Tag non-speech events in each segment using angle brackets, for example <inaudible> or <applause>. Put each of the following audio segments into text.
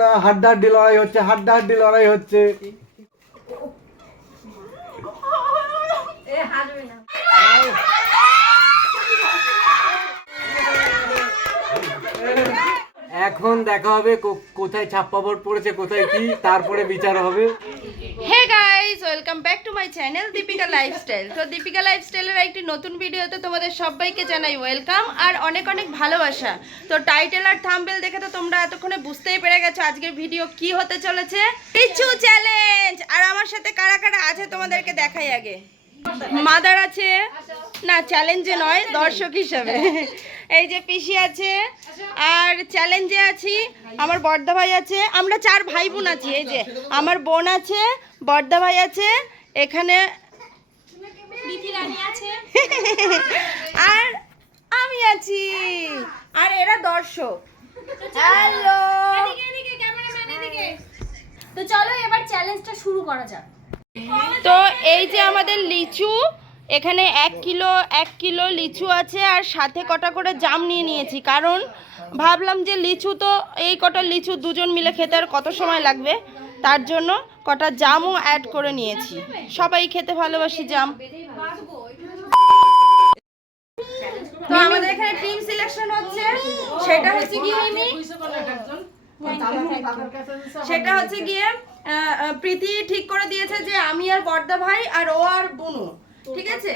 না হাড্ডাহাড্ডি লড়াই হচ্ছে, হাড্ডাহাড্ডি লড়াই হচ্ছে। এখন দেখা হবে কোথায় ছাপ্পা বোর্ড পড়েছে, কোথায় কি, তারপরে বিচার হবে। Hey guys welcome back to my channel Deepika lifestyle তো দীপিকা লাইফস্টাইলের একটি নতুন ভিডিওতে তোমাদের সবাইকে জানাই ওয়েলকাম আর অনেক অনেক ভালোবাসা। তো টাইটেল আর থাম্বেল দেখে তো তোমরা এতক্ষণে বুঝতেই পেরে গেছো আজকের ভিডিও কি হতে চলেছে। লিচু চ্যালেঞ্জ আর আমার সাথে কারা কারা আছে তোমাদেরকে দেখাই আগে। মাদার আছে। না চ্যালেঞ্জে নয়, দর্শক হিসাবে। এই যে পিসি আছে আর চ্যালেঞ্জে আছি আমার বর্দা ভাই আছে আমরা চার ভাই বোন আছি এই যে আমার বোন আছে বর্দা ভাই আছে এখানে আর আমি আছি আর এরা দর্শক। হ্যালো তো চলো এবার চ্যালেঞ্জটা শুরু করা যাক। তো এই যে আমাদের লিচু এখানে এক কিলো এক কিলো লিচু আছে আর সাথে কটা করে জাম নিয়ে নিয়েছি। কারণ ভাবলাম যে লিচু তো এই কটা লিচু দুজন মিলে খেতে আর কত সময় লাগবে? তার জন্য কটা জামও অ্যাড করে নিয়েছি। সবাই খেতে ভালোবাসি জাম। তো আমাদের এখানে টিম সিলেকশন হচ্ছে। সেটা হচ্ছে কি মিমি। সেটা হচ্ছে গিয়ে প্রীতি ঠিক করে দিয়েছে যে আমি আর বর্দা ভাই আর ও আর বুনু। ঠিক আছে?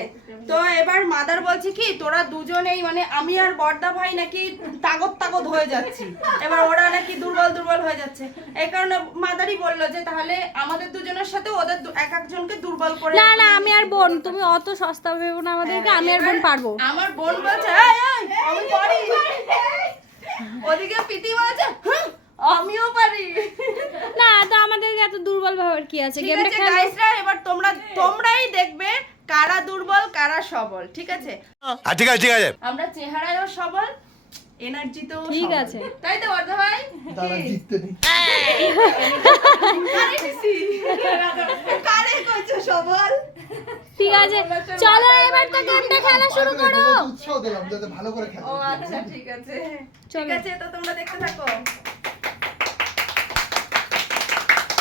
তো এবার মাদার বলছে কি তোরা দুজনেই মানে আমি আর বর্দা ভাই নাকি তাগত তাগত হয়ে যাচ্ছি। এবার ওরা নাকি দুর্বল দুর্বল হয়ে যাচ্ছে। এই কারণে মাদারই বলল যে তাহলে আমাদের দুজনের সাথে ওদের এক একজনকে দুর্বল করে না না আমি আর বোন তুমি অত সস্তা ভেবো না আমাদেরকে আমি আর বোন পারব। আমার বোন বলছে "এই, এই, আমি পারি। ওদিকে প্রীতি বলছে আমিও পারি। না তো আমাদেরকে এত দুর্বল ভাবার কি আছে? গেমটা খেলো গাইসরা এবার তোমরা তোমরাই দেখবে কারা দুর্বল কারা সবল ঠিক আছে? হ্যাঁ ঠিক আছে ঠিক আছে। আমরা চেহারায়ও সবল এনার্জি তো ঠিক আছে। তাই তো বর্ধা ভাই? তারা জিততে খুশি? কারে কইছো সবল? ঠিক আছে চলো এবার তো গেমটা খেলা শুরু করো। উৎসাহ দিলাম যাতে ভালো করে খেলে ও আচ্ছা ঠিক আছে। ঠিক আছে তো তোমরা দেখতে থাকো।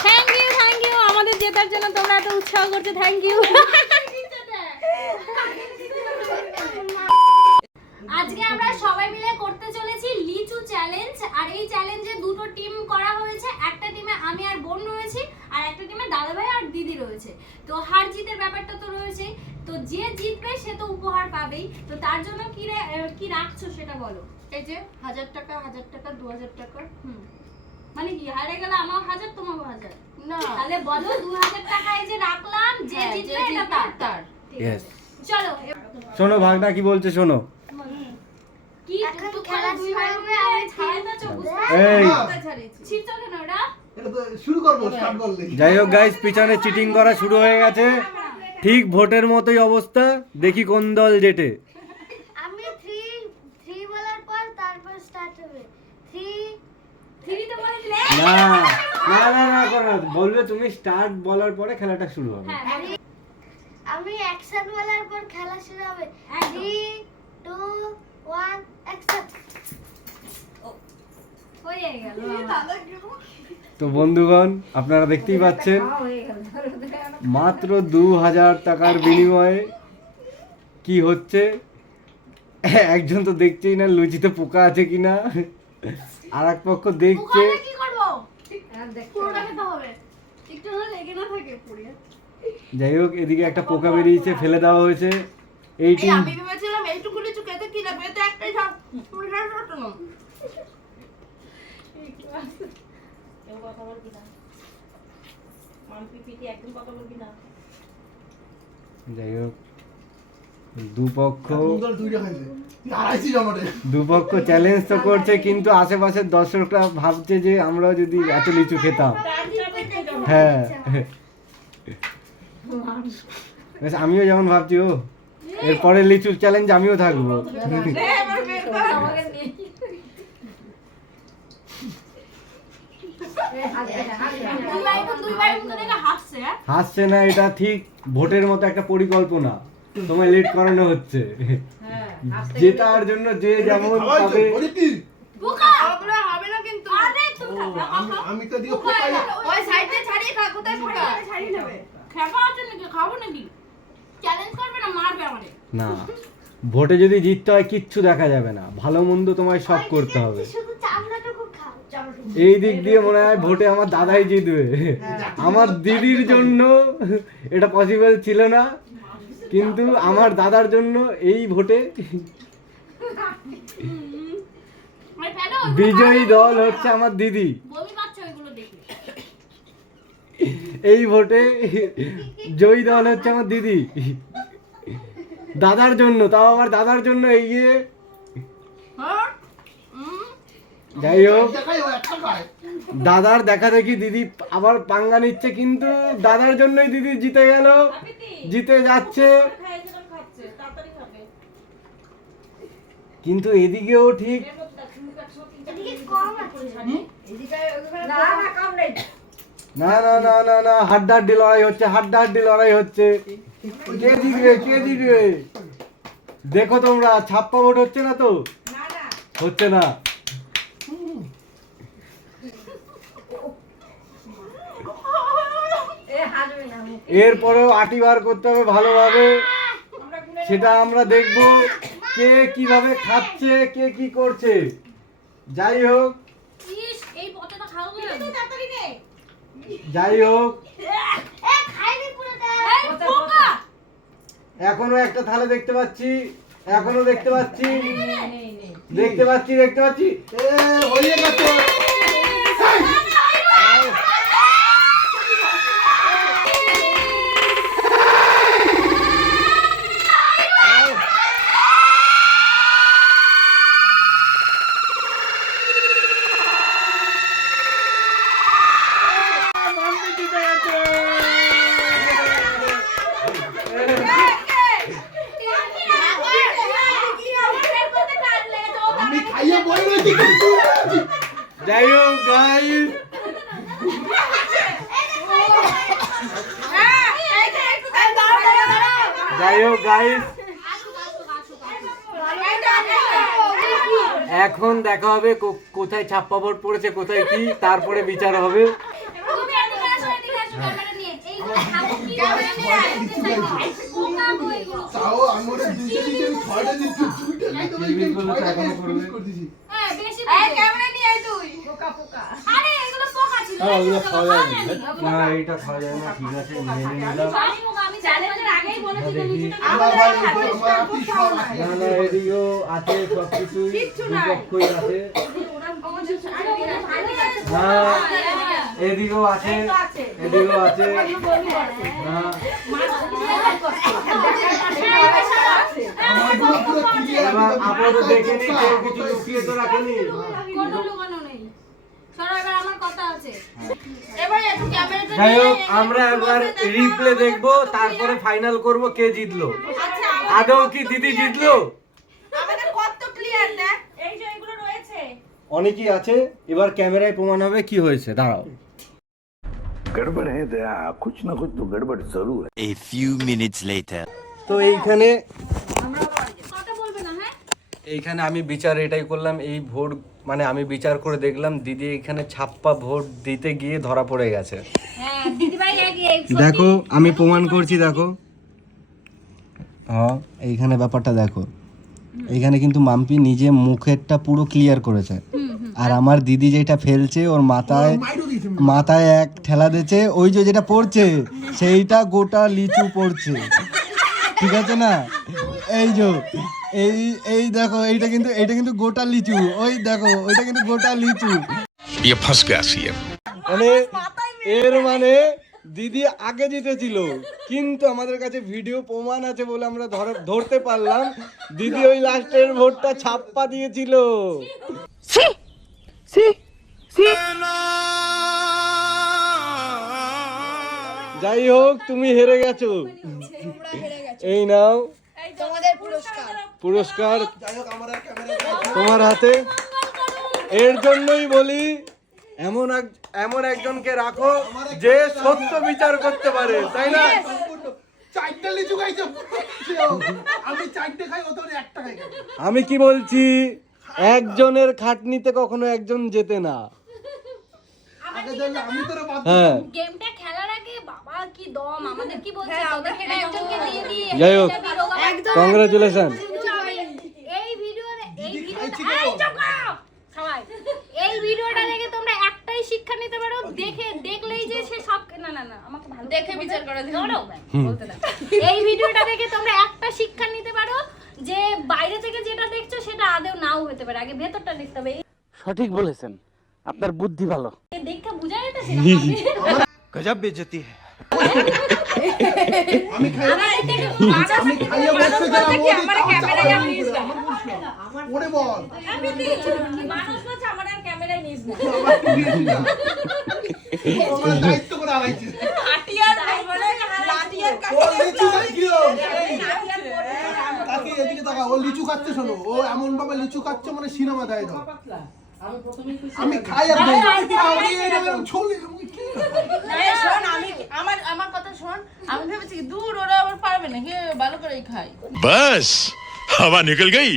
থ্যাংক ইউ থ্যাংক ইউ আমাদের জেতার জন্য তোমরা এত উৎসাহ করছ থ্যাংক ইউ আজকে আমরা সবাই মিলে করতে চলেছি লিচু চ্যালেঞ্জ আর এই চ্যালেঞ্জে দুটো টিম করা হয়েছে। একটা টিমে আমি আর বোন রয়েছি আর একটা টিমে দাদাভাই আর দিদি রয়েছে। তো হার জিতের ব্যাপারটা তো রয়েছে। তো যে জিতবে সে তো উপহার পাবেই। তো তার জন্য কি কি রাখছো সেটা বলো। এই যে হাজার টাকা হাজার টাকা দু হাজার টাকা। হুম। মানে কি হারে গেলে আমার হাজার তোমার হাজার? না। তাহলে বলো দু হাজার টাকা এই যে রাখলাম যে হ্যাঁ, জিতবে এটা তার। তার। ঠিক আছে। চলো শোনো ভাগনা কি বলছে শোনো। যাই হোক গাইস পিছনে চিটিং করা শুরু হয়ে গেছে। ঠিক ভোটের মতোই অবস্থা দেখি কোন দল জেটে আমি থ্রি থ্রি বলার পর তারপর স্টার্ট হবে। থ্রি থ্রি তো বলে না না না না করো। বলবে তুমি স্টার্ট বলার পরে খেলাটা শুরু হবে। হ্যাঁ আমি অ্যাকশন বলার পর খেলা শুরু হবে। একদম। থ্রি টু ওয়ান অ্যাকশন তো বন্ধুগণ আপনারা দেখতেই পাচ্ছেন মাত্র দু হাজার টাকার বিনিময়ে কি হচ্ছে? একজন তো দেখছেই না লুচিতে পোকা আছে কিনা। আর এক পক্ষ দেখছে। কি করব? পুরোটা খেতে হবে। একটু না লেগে না থাকে পুড়ে যাই হোক এদিকে একটা পোকা বেরিয়েছে ফেলে দেওয়া হয়েছে। এই এই আমি ভেবেছিলাম এইটুকু লিচু খেতে কি লাগবে? এটা একটাই সব পুরো ছোট না। যাই হোক দুপক্ষ চ্যালেঞ্জ তো করছে কিন্তু আশেপাশের দর্শকরা ভাবছে যে আমরা যদি এত লিচু খেতাম। হ্যাঁ। বেশ, আমিও যেমন ভাবছি ও এরপরে লিচু চ্যালেঞ্জ আমিও থাকব। হাসছে? না এটা ঠিক ভোটের মতো একটা পরিকল্পনা। তোমায় লেট করানো হচ্ছে। জেতার জন্য যে যেমন পাবে। হবে না কিন্তু আরে তুমি আমি- আমি তো দিকে ওই সাইডে ছাড়িয়ে খা কোথায় ফোকা খেপা আছে নাকি খাব নাকি? চ্যালেঞ্জ করবে না মারবে আমাদের না। ভোটে যদি জিততে হয় কিচ্ছু দেখা যাবে না। ভালো মন্দ তোমায় সব করতে হবে। এই দিক দিয়ে মনে হয় ভোটে আমার দাদাই জিতবে। আমার দিদির জন্য এটা পসিবল ছিল না। কিন্তু আমার দাদার জন্য এই ভোটে বিজয়ী দল হচ্ছে আমার দিদি। এই ভোটে জয়ী দল হচ্ছে আমার দিদি। দাদার জন্য তাও আবার দাদার জন্য এগিয়ে হ্যাঁ? যাই হোক। দাদার দেখা দেখি দিদি আবার পাঙ্গা নিচ্ছে কিন্তু দাদার জন্যই দিদি জিতে গেল। জিতে যাচ্ছে। কিন্তু এদিকেও ঠিক এদিকে না না না না না হাড্ডাহাড্ডি লড়াই হচ্ছে হাড্ডাহাড্ডি লড়াই হচ্ছে। কে জিতবে কে জিতবে দেখো তোমরা ছাপ্পা ভোট হচ্ছে না তো? হচ্ছে না। এরপরেও আটি বার করতে হবে ভালোভাবে। সেটা আমরা দেখব কে কীভাবে খাচ্ছে কে কি করছে। যাই হোক। যাই হোক এ খাইনি পুরোটা এই পোকা এখনও একটা থালে দেখতে পাচ্ছি এখনও দেখতে পাচ্ছি। দেখতে পাচ্ছি দেখতে পাচ্ছি। এ হয়ে গেছে। গাইস এখন দেখা হবে কোথায় ছাপ্পা বোর্ড পড়েছে কোথায় কি তারপরে বিচার হবে। হ্যাঁ বেশি ক্যামেরা নিয়ে তুই। পোকা হ্যাঁ, ওগুলো এগুলো খাওয়া যায়নি। না এইটা খাওয়া যাবে না ঠিক আছে মেনে নিলাম। জানি পোকা, আমি চ্যালেঞ্জের আগেই বলেছি যে দেখি। লিচুটা আমার খাব। বাড়ি তো আমার আত্মীয় সব আছে না না এদিকেও আছে সব কিছুই দুপক্ষই আছে। হ্যাঁ এদিকেও আছে এদিকেও আছে। হ্যাঁ আমারগুলো এবার আপাতত দেখে কেউ কিছু লুকিয়ে তো রাখেনি। হ্যাঁ। যাই হোক আমরা এবার রিপ্লে দেখব তারপরে ফাইনাল করব কে জিতলো। আদৌ কি দিদি জিতলো? অনেকেই আছে এবার ক্যামেরায় প্রমাণ হবে কি হয়েছে দাঁড়াও। গড়বড় হ্যাঁ দয়া কুছ না কুছ তো গড়বড় জরুর এ ফিউ মিনিটস লেটার তো এইখানে এইখানে আমি বিচার এটাই করলাম এই ভোট মানে আমি বিচার করে দেখলাম দিদি এখানে ছাপ্পা ভোট দিতে গিয়ে ধরা পড়ে গেছে। হ্যাঁ আগে দেখো আমি প্রমাণ করছি দেখো। হ্যাঁ এইখানে ব্যাপারটা দেখো। এইখানে কিন্তু মাম্পি নিজে মুখেরটা পুরো ক্লিয়ার করেছে। আর আমার দিদি যেটা ফেলছে ওর মাথায় মাথায় এক ঠেলা দিয়েছে ওই যে যেটা পড়ছে সেইটা গোটা লিচু পড়ছে। ঠিক আছে না? এই যে এই এই দেখো এইটা কিন্তু এইটা কিন্তু গোটা লিচু ওই দেখো ওইটা কিন্তু গোটা লিচু ये फंस गया सीएम মানে এর মানে দিদি আগে জিতেছিল কিন্তু আমাদের কাছে ভিডিও প্রমাণ আছে বলে আমরা ধর- ধরতে পারলাম দিদি ওই লাস্টের ভোটটা ছাপ্পা দিয়েছিল যাই হোক তুমি হেরে গেছো এই নাও তোমাদের পুরস্কার। তোমার হাতে। এর জন্যই বলি এমন এক এমন একজনকে রাখো যে সত্য বিচার করতে পারে তাই না? আমি কি বলছি একজনের খাটনিতে কখনো একজন যেতে না। আগে জানলে আমি তোরে বাদ হ্যাঁ। বাবা কি দম আমাদের কি বলছে? তোদেরকে একজনকে দিয়ে দিয়ে যাই হোক। এটা কংগ্রাচুলেশন এই ভিডিও এই ভিডিওটা খাইছি এই কেন? সবাই এই ভিডিওটা দেখে তোমরা একটাই শিক্ষা নিতে পারো দেখে দেখলেই যে সে সব না না না আমাকে ভালো দেখে বিচার করা বলতে দাও এই ভিডিওটা দেখে তোমরা একটা শিক্ষা নিতে পারো যে বাইরে থেকে যেটা দেখছ সেটা আদেও নাও হতে পারে। আগে ভেতরটা দেখতে হবে। সঠিক বলেছেন। আপনার বুদ্ধি ভালো। দেখে বুঝা যেতেছে <laughs> না গজব বেজতি আমি খাই আমি খাইয়ে বসতে গেলাম ও লিচু খাচ্ছে শোনো। ও এমন ভাবে লিচু খাচ্ছে মানে সিনেমা দেয় দাও আমি খাই আর দেই আমি এরকম ছলি আমি কি এই শোন আমি আমার আমার কথা শোন আমি ভেবেছি কি, দূর ওরা মেখে হাওয়া নিকল গই।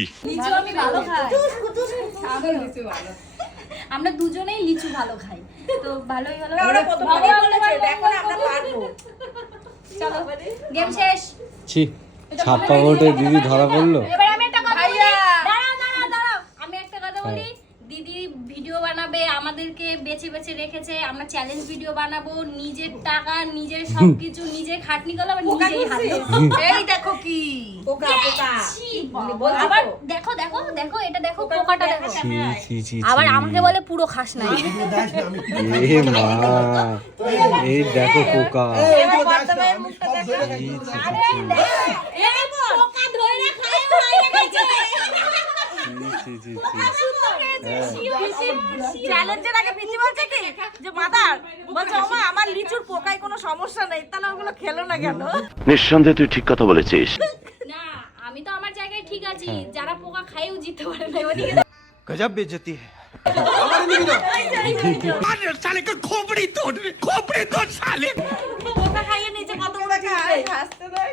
আমরা দুজনেই লিচু ভালো খাই। তো ভালোই হলো। আমরা পারব। চলো গেম শেষ। ছি ছাপ্পা ভোটে দিদি ধরা পড়ল? আমাদেরকে বেছে বেছে রেখেছে আমরা চ্যালেঞ্জ ভিডিও বানাবো নিজের টাকা নিজের সবকিছু নিজে খাটনি করলে আবার নিজেই হাত। এই দেখো কি ছি, আবার দেখো দেখো দেখো এটা দেখো পোকাটা দেখো আবার আমাকে বলে পুরো খাস নাই। এ মা এই দেখো পোকা। এই পোকা ধরে খায় চ্যালেঞ্জের আগে আমার লিচুর পোকায় কোনো সমস্যা নেই তাহলে ওগুলো খেলো না কেন? নিঃসন্দেহে তুই ঠিক কথা বলেছিস। না আমি তো আমার জায়গায় ঠিক আছি যারা পোকা খায়ও জিততে পারে না গজব বেজতি সালে খোপড়ি তোর খোপড়ি তোর সালে পোকা খাইয়ে নিচে কত পোকা খায়? হাসতে দেয়